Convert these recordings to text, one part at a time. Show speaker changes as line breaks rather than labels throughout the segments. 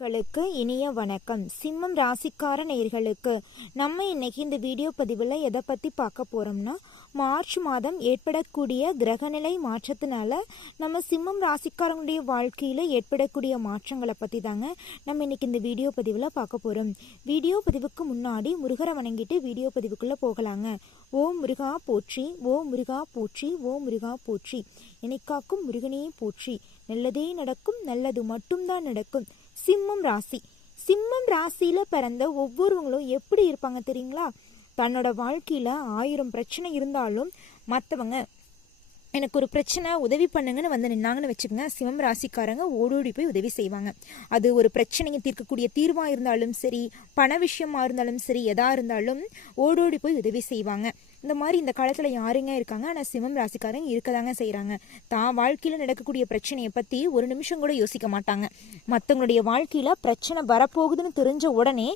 மக்களுக்கு இனிய வணக்கம். சிம்மம் ராசிக்கார நேர்களுக்கு நம்ம இன்னைக்கு இந்த வீடியோ பதிவில் எதை பற்றி பார்க்க போகிறோம்னா மார்ச் மாதம் ஏற்படக்கூடிய கிரகநிலை மாற்றத்தினால நம்ம சிம்மம் ராசிக்காரங்களுடைய வாழ்க்கையில் ஏற்படக்கூடிய மாற்றங்களை பற்றி தாங்க நம்ம இன்னைக்கு இந்த வீடியோ பதிவில் பார்க்க போகிறோம் வீடியோ பதிவுக்கு முன்னாடி முருகரை வணங்கிட்டு வீடியோ பதிவுக்குள்ளே போகலாங்க. ஓ முருகா போற்றி ஓ முருகா போற்றி ஓ முருகா போற்றி. என்னைக்காக்கும் முருகனையே போற்றி. நல்லதே நடக்கும் நல்லது மட்டும்தான் நடக்கும். சிம்மம் ராசி. சிம்மம் ராசியில் பிறந்த ஒவ்வொருவங்களும் எப்படி இருப்பாங்க தெரியுங்களா? தன்னோட வாழ்க்கையில் ஆயிரம் பிரச்சனை இருந்தாலும் மற்றவங்க எனக்கு ஒரு பிரச்சனை உதவி பண்ணுங்கன்னு வந்து நின்னாங்கன்னு வச்சுக்கோங்க. சிவம் ராசிக்காரங்க ஓடோடி போய் உதவி செய்வாங்க. அது ஒரு பிரச்சனையை தீர்க்கக்கூடிய தீர்வாக இருந்தாலும் சரி பண விஷயமா இருந்தாலும் சரி எதா இருந்தாலும் ஓடோடி போய் உதவி செய்வாங்க. இந்த மாதிரி இந்த காலத்தில் யாருங்க இருக்காங்க? ஆனால் சிம்மம் ராசிக்காரங்க இருக்க தாங்க செய்கிறாங்க தான் வாழ்க்கையில் நடக்கக்கூடிய பிரச்சனையை பற்றி ஒரு நிமிஷம் கூட யோசிக்க மாட்டாங்க. மற்றவங்களுடைய வாழ்க்கையில் பிரச்சனை வரப்போகுதுன்னு தெரிஞ்ச உடனே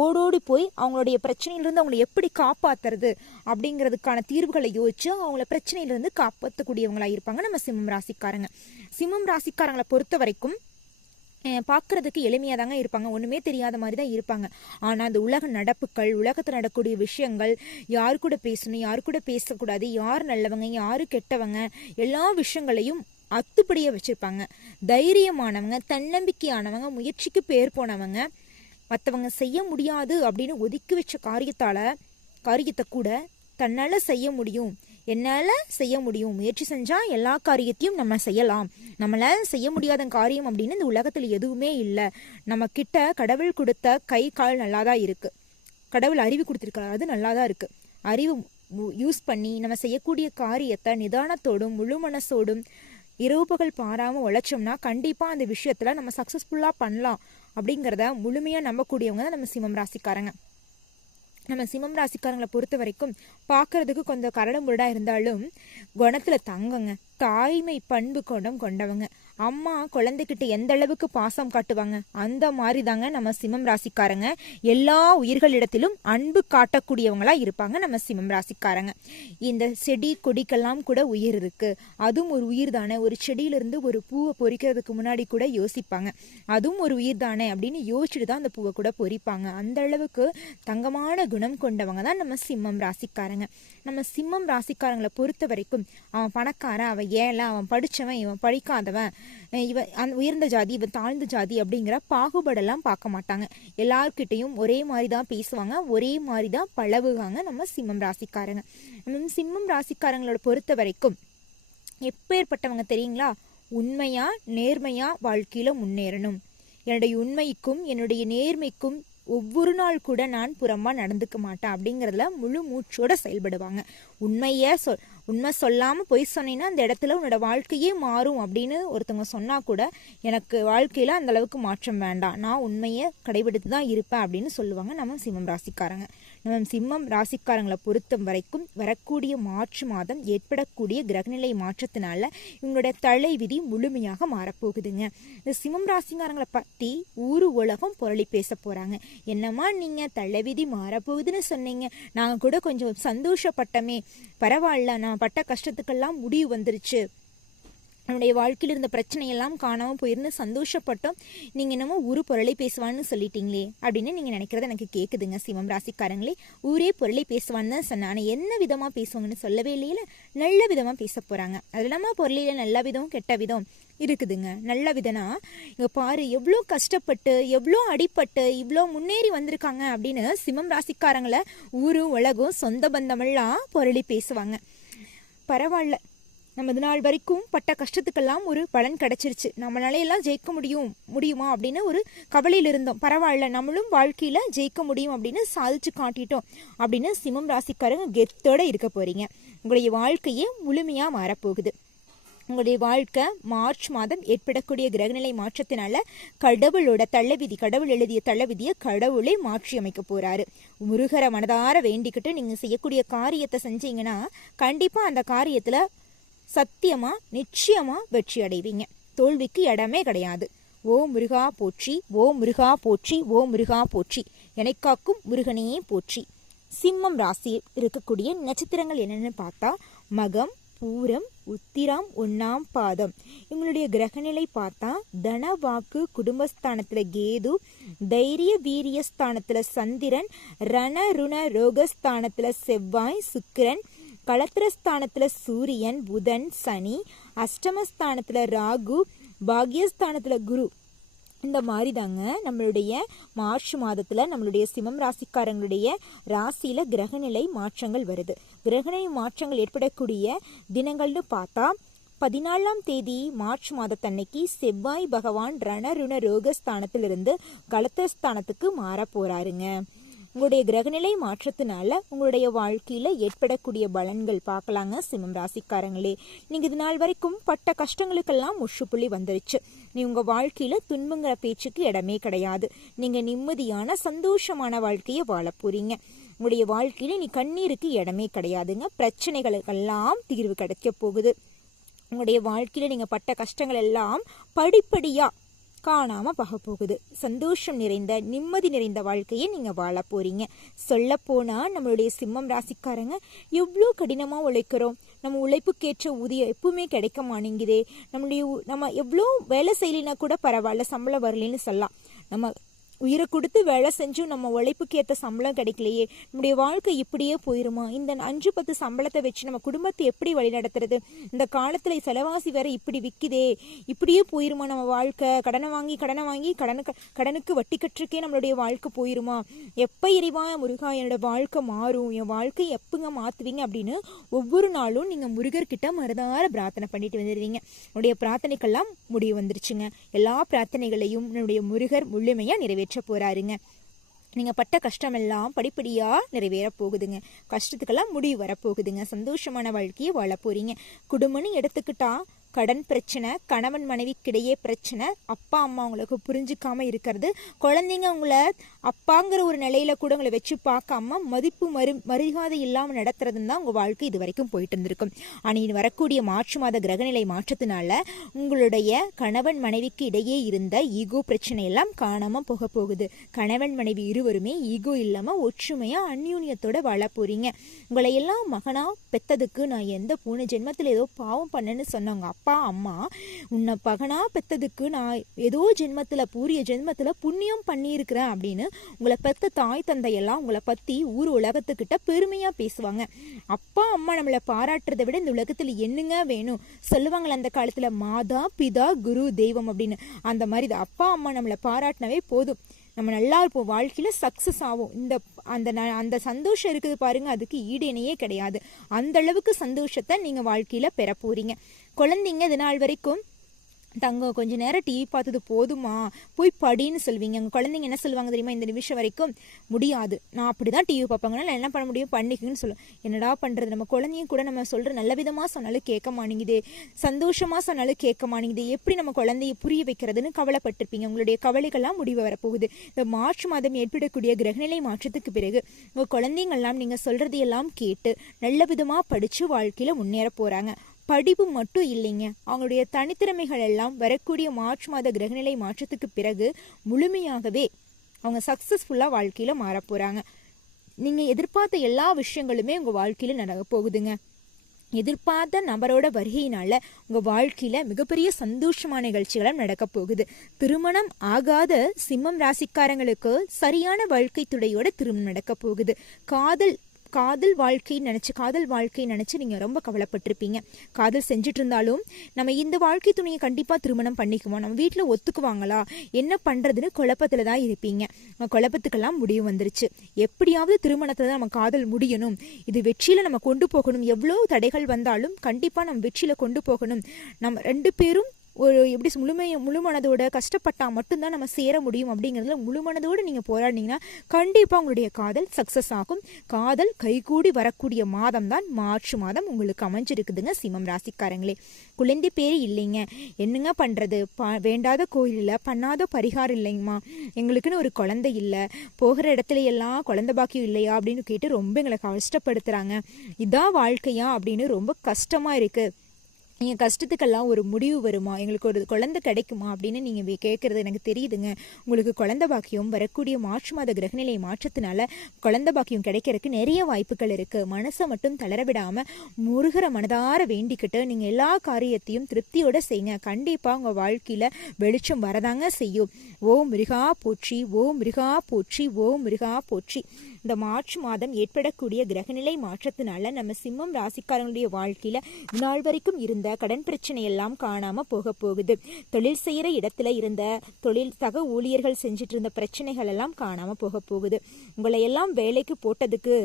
ஓடோடி போய் அவங்களுடைய பிரச்சனையிலிருந்து அவங்களை எப்படி காப்பாத்துறது அப்படிங்கிறதுக்கான தீர்வுகளை யோசிச்சு அவங்கள பிரச்சனையிலிருந்து காப்பாற்றக்கூடியவங்களாக இருப்பாங்க நம்ம சிம்மம் ராசிக்காரங்க. சிம்மம் ராசிக்காரங்களை பொறுத்த வரைக்கும் பார்க்குறதுக்கு எளிமையாக தாங்க இருப்பாங்க. ஒன்றுமே தெரியாத மாதிரி தான் இருப்பாங்க. ஆனால் அந்த உலக நடப்புகள் உலகத்தில் நடக்கக்கூடிய விஷயங்கள் யார் கூட பேசணும் யார் கூட பேசக்கூடாது யார் நல்லவங்க யார் கெட்டவங்க எல்லா விஷயங்களையும் அத்துப்படியே வச்சுருப்பாங்க. தைரியமானவங்க தன்னம்பிக்கையானவங்க முயற்சிக்கு பேர் போனவங்க மற்றவங்க செய்ய முடியாது அப்படின்னு ஒதுக்கி வச்ச காரியத்தால் காரியத்தை கூட தன்னால் செய்ய முடியும். என்னால் செய்ய முடியும். முயற்சி செஞ்சால் எல்லா காரியத்தையும் நம்ம செய்யலாம். நம்மளால் செய்ய முடியாத காரியம் அப்படின்னு இந்த உலகத்தில் எதுவுமே இல்லை. நம்ம கிட்ட கடவுள் கொடுத்த கை கால் நல்லா தான் இருக்குது கடவுள் அறிவு கொடுத்துருக்காரு. அது நல்லா தான் இருக்குது அறிவு யூஸ் பண்ணி நம்ம செய்யக்கூடிய காரியத்தை நிதானத்தோடும் முழு மனசோடும் இரவு பகல் பாராமல் உழைச்சோம்னா கண்டிப்பாக அந்த விஷயத்தில் நம்ம சக்ஸஸ்ஃபுல்லாக பண்ணலாம். அப்படிங்கிறத முழுமையாக நம்பக்கூடியவங்க தான் நம்ம சிம்மம் ராசிக்காரங்க. நம்ம சிம்மம் ராசிக்காரங்களை பொறுத்த வரைக்கும் பார்க்கறதுக்கு கொஞ்சம் கரடு முரடாக இருந்தாலும் குணத்தில் தங்கங்க தாய்மை பண்பு குணம் கொண்டவங்க. அம்மா குழந்தைகிட்ட எந்த அளவுக்கு பாசம் காட்டுவாங்க? அந்த மாதிரி தாங்க நம்ம சிம்மம் ராசிக்காரங்க. எல்லா உயிர்களிடத்திலும் அன்பு காட்டக்கூடியவங்களா இருப்பாங்க நம்ம சிம்மம் ராசிக்காரங்க. இந்த செடி கொடிக்கெல்லாம் கூட உயிர் இருக்கு. அதுவும் ஒரு உயிர் தானே ஒரு செடியிலிருந்து ஒரு பூவை பொறிக்கிறதுக்கு முன்னாடி கூட யோசிப்பாங்க. அதுவும் ஒரு உயிர் தானே அப்படின்னு யோசிச்சுட்டு தான் அந்த பூவை கூட பொறிப்பாங்க. அந்த அளவுக்கு தங்கமான குணம் கொண்டவங்க தான் நம்ம சிம்மம் ராசிக்காரங்க. நம்ம சிம்மம் ராசிக்காரங்களை பொறுத்த வரைக்கும் அவன் பணக்காரன் அவன் ஏழை அவன் படித்தவன் இவன் படிக்காதவன் இவன் அந் உயர்ந்த ஜாதி இவன் தாழ்ந்த ஜாதி அப்படிங்கிற பாகுபாடெல்லாம் பார்க்க மாட்டாங்க. எல்லார்கிட்டையும் ஒரே மாதிரி தான் பேசுவாங்க ஒரே மாதிரி தான் பழகுவாங்க நம்ம சிம்மம் ராசிக்காரங்க. நம்ம சிம்மம் ராசிக்காரங்களோட பொறுத்த வரைக்கும் எப்பேற்பட்டவங்க தெரியுங்களா? உண்மையா நேர்மையா வாழ்க்கையில முன்னேறணும். என்னுடைய உண்மைக்கும் என்னுடைய நேர்மைக்கும் ஒவ்வொரு நாள் கூட நான் புறமா நடந்துக்க மாட்டேன் அப்படிங்கிறதுல முழு மூச்சோட செயல்படுவாங்க. உண்மையை சொல் உண்மை சொல்லாமல் பொய் சொன்னீங்கன்னா அந்த இடத்துல உன்னோட வாழ்க்கையே மாறும் அப்படின்னு ஒருத்தவங்க சொன்னால் கூட எனக்கு வாழ்க்கையில் அந்தளவுக்கு மாற்றம் வேண்டாம். நான் உண்மையை கடைபிடித்து தான் இருப்பேன் அப்படின்னு சொல்லுவாங்க நம்ம சிம்மம் ராசிக்காரங்க. நம்ம சிம்மம் ராசிக்காரங்களை பொறுத்த வரைக்கும் வரக்கூடிய மார்ச் மாதம் ஏற்படக்கூடிய கிரகநிலை மாற்றத்தினால இவங்களோட தலை விதி முழுமையாக மாறப்போகுதுங்க. இந்த சிம்மம் ராசிக்காரங்களை பற்றி ஊரு உலகம் புரளி பேச போகிறாங்க என்னம்மா நீங்கள் தலைவிதி மாறப்போகுதுன்னு சொன்னீங்க. நாங்கள் கூட கொஞ்சம் சந்தோஷப்பட்டமே. பரவாயில்ல நான் பட்ட கஷ்டத்துக்கெல்லாம் முடிவு வந்துருச்சு. அவனுடைய வாழ்க்கையில் இருந்த பிரச்சனையெல்லாம் காணாமல் போயிருந்து சந்தோஷப்பட்டோம். நீங்கள் என்னமோ ஊரு பொருளை பேசுவான்னு சொல்லிட்டீங்களே அப்படின்னு நீங்கள் நினைக்கிறத எனக்கு கேட்குதுங்க சிவம் ராசிக்காரங்களே. ஊரே பொருளை பேசுவான்னு தான் சொன்னேன். ஆனால் என்ன விதமாக பேசுவாங்கன்னு சொல்லவே இல்லையில. நல்ல விதமாக பேச போகிறாங்க அது இல்லாமல் பொருளையில் நல்ல விதம் கெட்ட விதம் இருக்குதுங்க. நல்ல விதனா இங்கே பாரு எவ்வளோ கஷ்டப்பட்டு எவ்வளோ அடிப்பட்டு இவ்வளோ முன்னேறி வந்திருக்காங்க அப்படின்னு சிம்மம் ராசிக்காரங்களை ஊரும் உலகம் சொந்த பந்தமெல்லாம் பொருளி பேசுவாங்க. பரவாயில்ல. நமது நாள் வரைக்கும் பட்ட கஷ்டத்துக்கெல்லாம் ஒரு பலன் கிடைச்சிருச்சு. நம்மளால எல்லாம் ஜெயிக்க முடியும் முடியுமா அப்படின்னு ஒரு கவலையில் இருந்தோம். பரவாயில்ல நம்மளும் வாழ்க்கையில் ஜெயிக்க முடியும் அப்படின்னு சாதிச்சு காட்டிட்டோம் அப்படின்னு சிம்மம் ராசிக்காரங்க கெத்தோடு இருக்க போகிறீங்க உங்களுடைய வாழ்க்கையே முழுமையாக மாறப்போகுது. உங்களுடைய வாழ்க்கை மார்ச் மாதம் ஏற்படக்கூடிய கிரகநிலை மாற்றத்தினால கடவுளோட தள்ளவிதி கடவுள் எழுதிய தள்ளவிதியை கடவுளே மாற்றி அமைக்க போறாரு. முருகரை மனதார வேண்டிக்கிட்டு நீங்க செய்யக்கூடிய காரியத்தை செஞ்சீங்கன்னா கண்டிப்பா அந்த காரியத்துல சத்தியமா நிச்சயமா வெற்றி அடைவீங்க. தோல்விக்கு இடமே கிடையாது. ஓ முருகா போற்றி ஓ முருகா போற்றி ஓ முருகா போற்றி எனக்காக்கும் முருகனையே போற்றி. சிம்மம் ராசியில் இருக்கக்கூடிய நட்சத்திரங்கள் என்னென்னு பார்த்தா மகம் பூரம் உத்திராம் ஒன்னாம் பாதம். இவங்களுடைய கிரகநிலை பார்த்தா தன வாக்கு குடும்பஸ்தானத்துல கேது தைரிய வீரியஸ்தானத்துல சந்திரன் ரண ருண ரோகஸ்தானத்துல செவ்வாய் சுக்கிரன் களத்திரஸ்தானத்துல சூரியன் புதன் சனி அஷ்டமஸ்தானத்துல ராகு பாக்யஸ்தானத்துல குரு. இந்த மாதிரி தாங்க நம்மளுடைய மார்ச் மாதத்தில் நம்மளுடைய சிம்மம் ராசிக்காரங்களுடைய ராசியில் கிரகநிலை மாற்றங்கள் வருது. கிரகநிலை மாற்றங்கள் ஏற்படக்கூடிய தினங்கள்னு பார்த்தா பதினாலாம் தேதி மார்ச் மாதத்தன்னைக்கு செவ்வாய் பகவான் ரணருண ரோகஸ்தானத்திலிருந்து கலத்தஸ்தானத்துக்கு மாற போறாருங்க உங்களுடைய கிரகநிலை மாற்றத்தினால உங்களுடைய வாழ்க்கையில ஏற்படக்கூடிய பலன்கள் பார்க்கலாங்க. சிம்மம் ராசிக்காரங்களே நீங்க இது நாள் வரைக்கும் பட்ட கஷ்டங்களுக்கெல்லாம் முற்றுப்புள்ளி வந்துருச்சு. நீ உங்க வாழ்க்கையில துன்பங்கிற பேச்சுக்கு இடமே கிடையாது. நீங்க நிம்மதியான சந்தோஷமான வாழ்க்கையை வாழ போறீங்க உங்களுடைய வாழ்க்கையில நீ கண்ணீருக்கு இடமே கிடையாதுங்க. பிரச்சனைகளுக்கெல்லாம் தீர்வு கிடைக்க போகுது. உங்களுடைய வாழ்க்கையில நீங்க பட்ட கஷ்டங்கள் எல்லாம் படிப்படியா காணாம போக போகுது. சந்தோஷம் நிறைந்த நிம்மதி நிறைந்த வாழ்க்கையை நீங்க வாழ போறீங்க. சொல்ல போனா நம்மளுடைய சிம்மம் ராசிக்காரங்க எவ்வளோ கடினமா உழைக்கிறோம். நம்ம உழைப்புக்கேற்ற ஊதியம் எப்பவுமே கிடைக்க மாட்டேங்குதே. நம்மளுடைய நம்ம எவ்வளோ வேலை செய்யலைன்னா கூட பரவாயில்ல சம்பளம் வரலைன்னு சொல்லலாம். நம்ம உயிரை கொடுத்து வேலை செஞ்சும் நம்ம உழைப்புக்கு ஏற்ற சம்பளம் கிடைக்கலையே. நம்முடைய வாழ்க்கை இப்படியே போயிருமா? இந்த அஞ்சு பத்து சம்பளத்தை வச்சு நம்ம குடும்பத்தை எப்படி வழிநடத்துறது? இந்த காலத்துல செலவாசி வேற இப்படி விற்கிதே இப்படியே போயிருமா நம்ம வாழ்க்கை? கடனை வாங்கி கடனை வாங்கி கடனுக்கு கடனுக்கு வட்டி கற்றுக்கே நம்மளுடைய வாழ்க்கை போயிருமா? எப்ப இறைவா முருகா என்னோட வாழ்க்கை மாறும்? என் வாழ்க்கை எப்பங்க மாத்துவீங்க அப்படின்னு ஒவ்வொரு நாளும் நீங்க முருகர்கிட்ட மருதார பிரார்த்தனை பண்ணிட்டு வந்துடுவீங்க. உங்களுடைய பிரார்த்தனைக்கெல்லாம் முடிவு வந்துருச்சுங்க. எல்லா பிரார்த்தனைகளையும் என்னுடைய முருகர் முழுமையா நிறைவேற்ற போகிறாருங்க நீங்கள் பட்ட கஷ்டமெல்லாம் படிப்படியாக நிறைவேற போகுதுங்க. கஷ்டத்துக்கெல்லாம் முடிவு வரப்போகுதுங்க சந்தோஷமான வாழ்க்கையை வாழ போகிறீங்க குடும்பம்னு எடுத்துக்கிட்டால் கடன் பிரச்சனை கணவன் மனைவிக்கிடையே பிரச்சனை அப்பா அம்மா உங்களுக்கு புரிஞ்சுக்காம இருக்கிறது. குழந்தைங்க உங்களை அப்பாங்கிற ஒரு நிலையில கூட உங்களை வச்சு பார்க்காம மதிப்பு மறு மரியாதை இல்லாமல் நடத்துறதுன்னு தான் உங்க வாழ்க்கை இது வரைக்கும் போயிட்டு இருந்திருக்கும் ஆனா வரக்கூடிய மார்ச் மாத கிரகநிலை மாற்றத்தினால உங்களுடைய கணவன் மனைவிக்கு இடையே இருந்த ஈகோ பிரச்சனை எல்லாம் காணாம போக போகுது. கணவன் மனைவி இருவருமே ஈகோ இல்லாம ஒற்றுமையா அந்யூன்யத்தோட வாழ போறீங்க. உங்களை எல்லாம் மகனா பெத்ததுக்கு நான் எந்த பூனை ஜென்மத்தில் ஏதோ பாவம் பண்ணேன்னு சொன்னாங்க. அப்பா அம்மா உன்னை பகனா பெத்ததுக்கு நான் ஏதோ ஜென்மத்தில் பூரிய ஜென்மத்தில் புண்ணியம் பண்ணியிருக்கிறேன் அப்படின்னு உங்களை பெத்த தாய் தந்தையெல்லாம் உங்களை பற்றி ஊர் உலகத்துக்கிட்ட பெருமையாக பேசுவாங்க. அப்பா அம்மா நம்மளை பாராட்டுறதை விட இந்த உலகத்தில் என்னங்க வேணும்? சொல்லுவாங்களே அந்த காலத்தில் மாதா பிதா குரு தெய்வம் அப்படின்னு. அந்த மாதிரி இது அப்பா அம்மா நம்மளை பாராட்டினவே போதும். நம்ம நல்லா இருப்போம். வாழ்க்கையில் சக்ஸஸ் ஆகும் இந்த அந்த ந- அந்த சந்தோஷம் இருக்குது பாருங்க அதுக்கு ஈடு இணையே கிடையாது. அந்த அளவுக்கு சந்தோஷத்தை நீங்கள் வாழ்க்கையில் பெற போறீங்க. குழந்தைங்க இது நாள் வரைக்கும் தங்க கொஞ்ச நேரம் டிவி பார்த்தது போதுமா? போய் படின்னு சொல்வீங்க. உங்க குழந்தைங்க என்ன சொல்லுவாங்க தெரியுமா? இந்த நிமிஷம் வரைக்கும் முடியாது. நான் அப்படி தான் டிவி பார்ப்பாங்கன்னா என்ன பண்ண முடியும்? பண்ணிக்கங்கன்னு சொல்லும். என்னடா பண்ணுறது நம்ம குழந்தையும் கூட நம்ம சொல்கிற நல்ல விதமாக சொன்னாலும் கேட்க மாட்டேங்குது. சந்தோஷமாக சொன்னாலும் கேட்க மாட்டேங்குது. எப்படி நம்ம குழந்தைய புரிய வைக்கிறதுன்னு கவலைப்பட்டிருப்பீங்க? உங்களுடைய கவலைகள்லாம் முடிவு வரப்போகுது. இந்த மார்ச் மாதம் ஏற்படக்கூடிய கிரகநிலை மாற்றத்துக்கு பிறகு உங்கள் குழந்தைங்கள்லாம் நீங்கள் சொல்கிறதையெல்லாம் கேட்டு நல்ல விதமாக படித்து வாழ்க்கையில் முன்னேற போகிறாங்க படிப்பு மட்டும் இல்லைங்க. அவங்களுடைய தனித்திறமைகள் எல்லாம் வரக்கூடிய மார்ச் மாத கிரகநிலை மாற்றத்துக்கு பிறகு முழுமையாகவே அவங்க சக்ஸஸ்ஃபுல்லாக வாழ்க்கையில் மாற போகிறாங்க நீங்கள் எதிர்பார்த்த எல்லா விஷயங்களுமே உங்கள் வாழ்க்கையில் நடக்க போகுதுங்க. எதிர்பார்த்த நபரோட வருகையினால உங்கள் வாழ்க்கையில் மிகப்பெரிய சந்தோஷமான நிகழ்ச்சிகளும் நடக்க போகுது. திருமணம் ஆகாத சிம்மம் ராசிக்காரங்களுக்கு சரியான வாழ்க்கை துடையோட திருமணம் நடக்க போகுது. காதல் காதல் வாழ்க்கை நினச்சி காதல் வாழ்க்கை நினச்சி நீங்கள் ரொம்ப கவலைப்பட்டிருப்பீங்க. காதல் செஞ்சுட்டு இருந்தாலும் நம்ம இந்த வாழ்க்கை துணையை கண்டிப்பாக திருமணம் பண்ணிக்குவோம். நம்ம வீட்டில் ஒத்துக்குவாங்களா? என்ன பண்ணுறதுன்னு குழப்பத்தில் தான் இருப்பீங்க. குழப்பத்துக்கெல்லாம் முடிவு வந்துருச்சு. எப்படியாவது திருமணத்தில் தான் நம்ம காதல் முடியணும். இது வெற்றியில் நம்ம கொண்டு போகணும். எவ்வளோ தடைகள் வந்தாலும் கண்டிப்பாக நம்ம வெற்றியில் கொண்டு போகணும். நம்ம ரெண்டு பேரும் ஒரு எப்படி சொ- முழுமைய முழு மனதோட மட்டும்தான் நம்ம சேர முடியும் அப்படிங்கிறதுல முழு மனதோடு நீங்கள் போராடினீங்கன்னா கண்டிப்பாக உங்களுடைய காதல் சக்ஸஸ் ஆகும். காதல் கைகூடி வரக்கூடிய மாதம் தான் மார்ச் மாதம் உங்களுக்கு அமைஞ்சிருக்குதுங்க சிம்மம் ராசிக்காரங்களே. குழந்தை பேர் இல்லைங்க. என்னங்க பண்ணுறது ப வேண்டாத கோயில் இல்லை பண்ணாத பரிகாரம் இல்லைங்கம்மா. எங்களுக்குன்னு ஒரு குழந்தை இல்லை. போகிற இடத்துல எல்லாம் குழந்தை பாக்கியம் இல்லையா அப்படின்னு கேட்டு ரொம்ப எங்களை கஷ்டப்படுத்துகிறாங்க இதான் வாழ்க்கையா அப்படின்னு ரொம்ப கஷ்டமாக இருக்குது எங்கள் கஷ்டத்துக்கெல்லாம் ஒரு முடிவு வருமா? எங்களுக்கு ஒரு குழந்தை கிடைக்குமா? அப்படின்னு நீங்கள் கேட்குறது எனக்கு தெரியுதுங்க. உங்களுக்கு குழந்தை பாக்கியம் வரக்கூடிய மார்ச் மாத கிரகநிலை மாற்றத்தினால குழந்தை பாக்கியம் கிடைக்கிறதுக்கு நிறைய வாய்ப்புகள் இருக்குது மனசை மட்டும் தளர விடாமல் முருகரை மனதார வேண்டிக்கிட்டு நீங்கள் எல்லா காரியத்தையும் திருப்தியோட செய்யுங்க கண்டிப்பாக உங்கள் வாழ்க்கையில் வெளிச்சம் வரதாங்க செய்யும். ஓ மிருகா போற்றி ஓ மிருகா போற்றி ஓ மிருகா போற்றி. இந்த மார்ச் மாதம் ஏற்படக்கூடிய கிரகநிலை மாற்றத்தினால நம்ம சிம்மம் ராசிக்காரங்களுடைய வாழ்க்கையில நாள் வரைக்கும் இருந்த கடன் பிரச்சனை எல்லாம் காணாம போக போகுது. தொழில் செய்யற இடத்துல இருந்த தொழில் சக ஊழியர்கள் செஞ்சுட்டு இருந்த பிரச்சனைகள் எல்லாம் காணாம போக போகுது. உங்களை எல்லாம் வேலைக்கு போட்டதுக்கு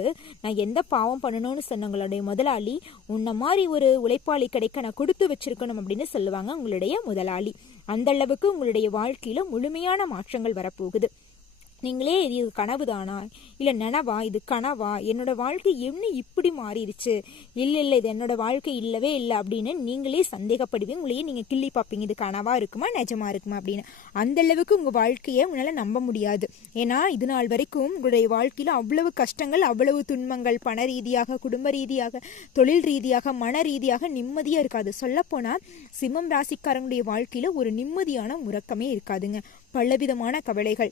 நான் எந்த பாவம் பண்ணணும்னு சொன்னவங்களுடைய முதலாளி உன்ன மாதிரி ஒரு உழைப்பாளி கிடைக்க நான் கொடுத்து வச்சிருக்கணும் அப்படின்னு சொல்லுவாங்க உங்களுடைய முதலாளி. அந்த அளவுக்கு உங்களுடைய வாழ்க்கையில முழுமையான மாற்றங்கள் வரப்போகுது. நீங்களே இது கனவு தானா? இல்லை நனவா? இது கனவா? என்னோட வாழ்க்கை என்ன இப்படி மாறிடுச்சு. இல்லை இல்லை இது என்னோட வாழ்க்கை இல்லவே இல்லை அப்படின்னு நீங்களே சந்தேகப்படுவீங்க. உங்களையே நீங்கள் கிள்ளி பார்ப்பீங்க. இது கனவா இருக்குமா? நிஜமா இருக்குமா? அப்படின்னு. அந்த அளவுக்கு உங்கள் வாழ்க்கையை உங்களால் நம்ப முடியாது. ஏன்னா இது நாள் வரைக்கும் உங்களுடைய வாழ்க்கையில் அவ்வளவு கஷ்டங்கள் அவ்வளவு துன்பங்கள் பண ரீதியாக குடும்ப ரீதியாக தொழில் ரீதியாக மன ரீதியாக நிம்மதியாக இருக்காது. சொல்லப்போனால் சிம்மம் ராசிக்காரங்களுடைய வாழ்க்கையில் ஒரு நிம்மதியான உறக்கமே இருக்காதுங்க. பலவிதமான கவலைகள்.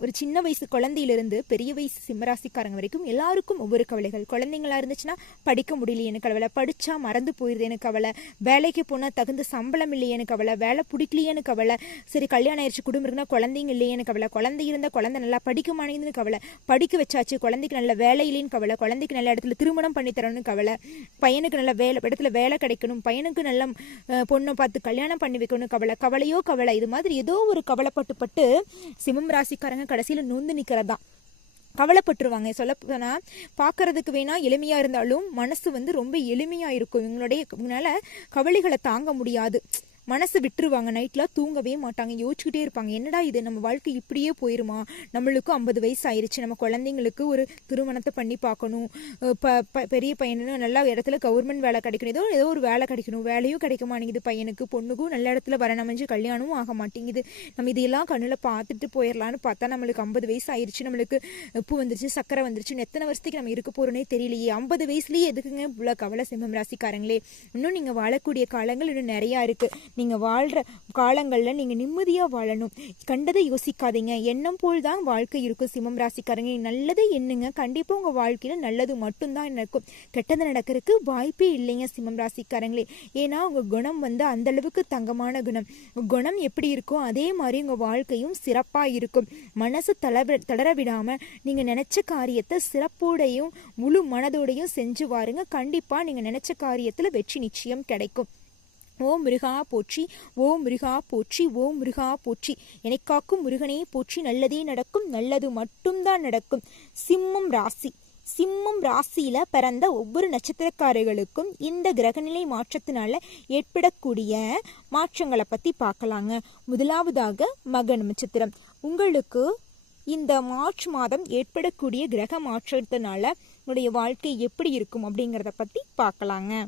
ஒரு சின்ன வயசு குழந்தையிலிருந்து பெரிய வயசு சிம்மராசிக்காரங்க வரைக்கும் எல்லாருக்கும் ஒவ்வொரு கவலைகள். குழந்தைங்களா இருந்துச்சுன்னா படிக்க முடியல எனக்கு கவலை. படித்தா மறந்து போயிடுது எனக்கு கவலை. வேலைக்கு போனால் தகுந்த சம்பளம் இல்லையே எனக்கு கவலை. வேலை பிடிக்கலையேன்னு கவலை. சரி கல்யாணம் ஆயிடுச்சு குடும்பம் இருந்தால் குழந்தைங்க இல்லையேன்னு கவலை. குழந்தை இருந்தால் குழந்தை நல்லா படிக்க மாட்டேங்குதுன்னு கவலை. படிக்க வச்சாச்சு குழந்தைக்கு நல்ல வேலை இல்லைன்னு கவலை. குழந்தைக்கு நல்ல இடத்துல திருமணம் பண்ணி தரணும்னு கவலை. பையனுக்கு நல்ல வேலை இடத்துல வேலை கிடைக்கணும். பையனுக்கு நல்ல பொண்ணை பார்த்து கல்யாணம் பண்ணி வைக்கணும் கவலை. கவலையோ கவலை. இது மாதிரி ஏதோ ஒரு கவலைப்பட்டு பட்டு சிம்மம் ராசிக்காரங்க கடைசியில் நொந்து நிற்கிறது தான் கவலைப்பட்டுருவாங்க. சொல்ல போனால் பார்க்கறதுக்கு வேணா எளிமையாக இருந்தாலும் மனசு வந்து ரொம்ப எளிமையாக இருக்கும். இவங்களுடைய இவங்களால கவலைகளை தாங்க முடியாது. மனசு விட்டுருவாங்க. நைட்லாம் தூங்கவே மாட்டாங்க. யோசிச்சுக்கிட்டே இருப்பாங்க. என்னடா இது? நம்ம வாழ்க்கை இப்படியே போயிருமா? நம்மளுக்கும் ஐம்பது வயசு ஆயிடுச்சு நம்ம குழந்தைங்களுக்கு ஒரு திருமணத்தை பண்ணி பார்க்கணும். ப பெரிய பையனு நல்ல இடத்துல கவர்மெண்ட் வேலை கிடைக்கணும். ஏதோ ஏதோ ஒரு வேலை கிடைக்கணும். வேலையும் கிடைக்க மாட்டேங்குது. பையனுக்கு பொண்ணுக்கும் நல்ல இடத்துல வரணமைஞ்சு கல்யாணமும் ஆக மாட்டேங்குது. நம்ம இதெல்லாம் கண்ணில் பார்த்துட்டு போயிடலான்னு பார்த்தா நம்மளுக்கு ஐம்பது வயசு ஆயிடுச்சு நம்மளுக்கு உப்பு வந்துருச்சு சக்கரை வந்துருச்சு எத்தனை வருஷத்துக்கு நம்ம இருக்க போகிறோன்னே தெரியலையே. ஐம்பது வயசுலேயே எதுக்குங்க இவ்வளோ கவலை சிம்மம் ராசிக்காரங்களே? இன்னும் நீங்கள் வாழக்கூடிய காலங்கள் இன்னும் நிறையா இருக்குது நீங்கள் வாழ்கிற காலங்களில் நீங்கள் நிம்மதியாக வாழணும். கண்டதை யோசிக்காதீங்க. எண்ணம் போல் தான் வாழ்க்கை இருக்கும். சிம்மம் ராசிக்காரங்க நல்லதை எண்ணுங்க. கண்டிப்பாக உங்கள் வாழ்க்கையில் நல்லது மட்டும்தான் நடக்கும். கெட்டது நடக்கிறதுக்கு வாய்ப்பே இல்லைங்க சிம்மம் ராசிக்காரங்களே. ஏன்னா உங்கள் குணம் வந்து அந்தளவுக்கு தங்கமான குணம். குணம் எப்படி இருக்கோ அதே மாதிரி உங்கள் வாழ்க்கையும் சிறப்பாக இருக்கும். மனசு தளர தளர விடாமல் நீங்கள் நினச்ச காரியத்தை சிறப்போடையும் முழு மனதோடையும் செஞ்சு வாருங்க. கண்டிப்பாக நீங்கள் நினச்ச காரியத்தில் வெற்றி நிச்சயம் கிடைக்கும். ஓ மிருகா போற்றி ஓ மிருகா போற்றி ஓ மிருகா போற்றி. என்னை காக்கும் முருகனே போற்றி நல்லதே நடக்கும் நல்லது மட்டும்தான் நடக்கும். சிம்மம் ராசி. சிம்மம் ராசியில பிறந்த ஒவ்வொரு நட்சத்திரக்காரர்களுக்கும் இந்த கிரகநிலை மாற்றத்தினால ஏற்படக்கூடிய மாற்றங்களை பத்தி பார்க்கலாங்க. முதலாவதாக மக நட்சத்திரம். உங்களுக்கு இந்த மார்ச் மாதம் ஏற்படக்கூடிய கிரக மாற்றத்தினால உங்களுடைய வாழ்க்கை எப்படி இருக்கும் அப்படிங்கிறத பத்தி பார்க்கலாங்க.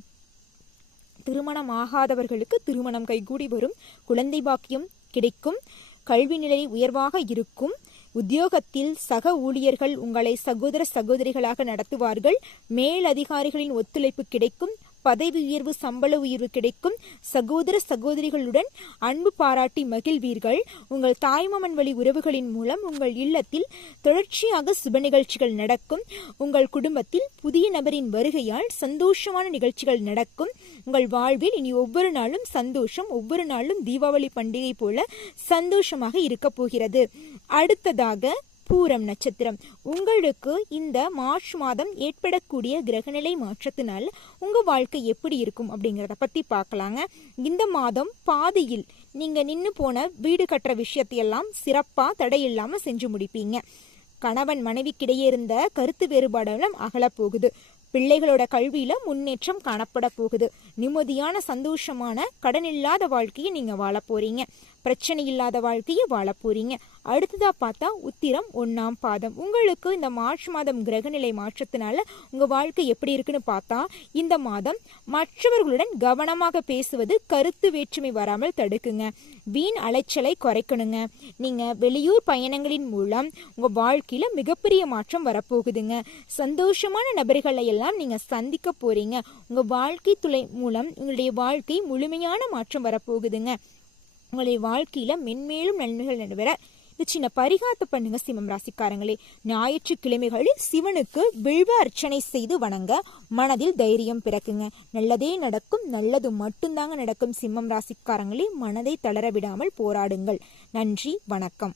திருமணம் ஆகாதவர்களுக்கு திருமணம் கைகூடி வரும். குழந்தை பாக்கியம் கிடைக்கும். கல்வி நிலை உயர்வாக இருக்கும். உத்தியோகத்தில் சக ஊழியர்கள் உங்களை சகோதர சகோதரிகளாக நடத்துவார்கள். மேல் அதிகாரிகளின் ஒத்துழைப்பு கிடைக்கும். பதவி உயர்வு சம்பள உயர்வு கிடைக்கும். சகோதர சகோதரிகளுடன் அன்பு பாராட்டி மகிழ்வீர்கள். உங்கள் தாய்மாமன் வழி உறவுகளின் மூலம் உங்கள் இல்லத்தில் தொடர்ச்சியாக சுப நிகழ்ச்சிகள் நடக்கும். உங்கள் குடும்பத்தில் புதிய நபரின் வருகையால் சந்தோஷமான நிகழ்ச்சிகள் நடக்கும். உங்கள் வாழ்வில் இனி ஒவ்வொரு நாளும் சந்தோஷம் ஒவ்வொரு நாளும் தீபாவளி பண்டிகை போல சந்தோஷமாக இருக்க போகிறது. அடுத்ததாக பூரம் நட்சத்திரம். உங்களுக்கு இந்த மார்ச் மாதம் ஏற்படக்கூடிய கிரகநிலை மாற்றத்தினால் உங்கள் வாழ்க்கை எப்படி இருக்கும் அப்படிங்கிறத பற்றி பார்க்கலாங்க. இந்த மாதம் பாதியில் நீங்கள் நின்று போன வீடு கட்டுற விஷயத்தையெல்லாம் சிறப்பாக தடையில்லாமல் செஞ்சு முடிப்பீங்க. கணவன் மனைவிக்கிடையே இருந்த கருத்து வேறுபாடெல்லாம் அகலப்போகுது. பிள்ளைகளோட கல்வியில முன்னேற்றம் காணப்பட போகுது நிம்மதியான சந்தோஷமான கடன் இல்லாத வாழ்க்கையை நீங்க வாழ போறீங்க. பிரச்சனை இல்லாத வாழ்க்கையை வாழ போறீங்க. அடுத்ததா பார்த்தா உத்திரம் ஒன்னாம் பாதம். உங்களுக்கு இந்த மார்ச் மாதம் கிரகநிலை மாற்றத்தினால உங்க வாழ்க்கை எப்படி இருக்குன்னு பார்த்தா இந்த மாதம் மற்றவர்களுடன் கவனமாக பேசுவது கருத்து வேற்றுமை வராமல் தடுக்குங்க. வீண் அலைச்சலை குறைக்கணுங்க. நீங்க வெளியூர் பயணங்களின் மூலம் உங்க வாழ்க்கையில மிகப்பெரிய மாற்றம் வரப்போகுதுங்க. சந்தோஷமான நபர்களை எல்லாம் நீங்க சந்திக்க போறீங்க. உங்க வாழ்க்கை துளை மூலம் உங்களுடைய வாழ்க்கை முழுமையான மாற்றம் வரப்போகுதுங்க. உங்களுடைய வாழ்க்கையில மென்மேலும் நன்மைகள் நடைபெற இந்த சின்ன பரிகாரத்தை பண்ணுங்க சிம்மம் ராசிக்காரங்களே. ஞாயிற்றுக்கிழமைகளில் சிவனுக்கு வில்வ அர்ச்சனை செய்து வணங்க மனதில் தைரியம் பிறக்குங்க. நல்லதே நடக்கும் நல்லது மட்டும்தாங்க நடக்கும் சிம்மம் ராசிக்காரங்களே. மனதை தளர விடாமல் போராடுங்கள். நன்றி வணக்கம்.